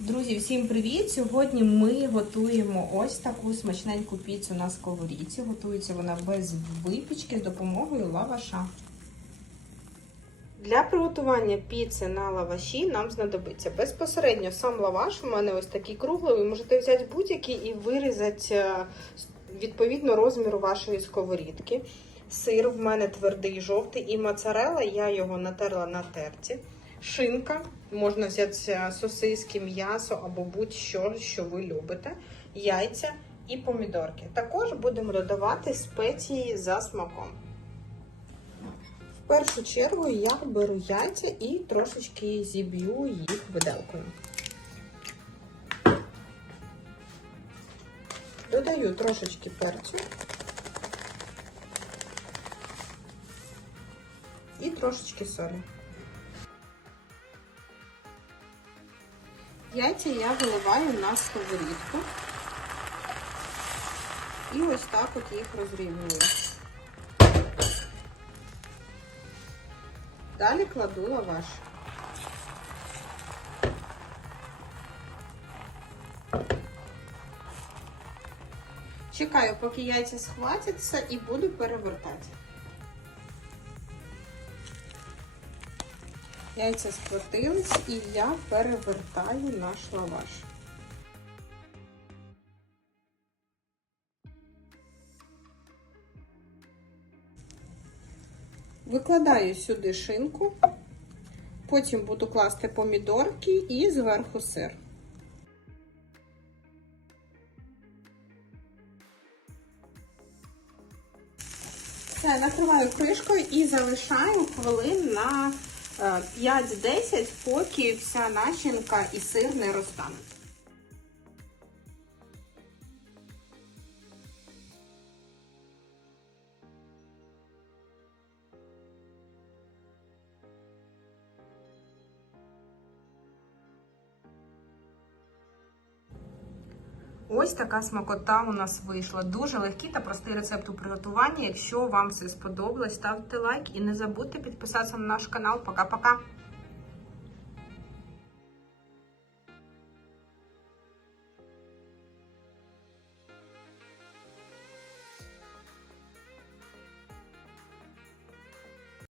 Друзі, всім привіт! Сьогодні ми готуємо ось таку смачненьку піцу на сковорідці. Готується вона без випічки з допомогою лаваша. Для приготування піци на лаваші нам знадобиться безпосередньо сам лаваш. У мене ось такий круглий. Ви можете взяти будь-який і вирізати е, відповідно розміру вашої сковорідки. Сир в мене твердий жовтий і моцарелла, я його натерла на терці. Шинка, можна взяти сосиски, м'ясо або будь-що, що ви любите, яйця і помідорки. Також будемо додавати спеції за смаком. В першу чергу я беру яйця і трошечки зіб'ю їх виделкою. Додаю трошечки перцю і трошечки солі. Яйця я виливаю на сковорідку і ось так от їх розрівнюю. Далі кладу лаваш. Чекаю, поки яйця схватяться і буду перевертати. Яйця схватились і я перевертаю наш лаваш. Викладаю сюди шинку, потім буду класти помідорки і зверху сир. Все, накриваю кришкою і залишаю хвилин на 5-10, поки вся начинка і сир не розтануть. Ось така смакота у нас вийшла. Дуже легкий та простий рецепт у приготуванні. Якщо вам все сподобалось, ставте лайк і не забудьте підписатися на наш канал. Пока-пока!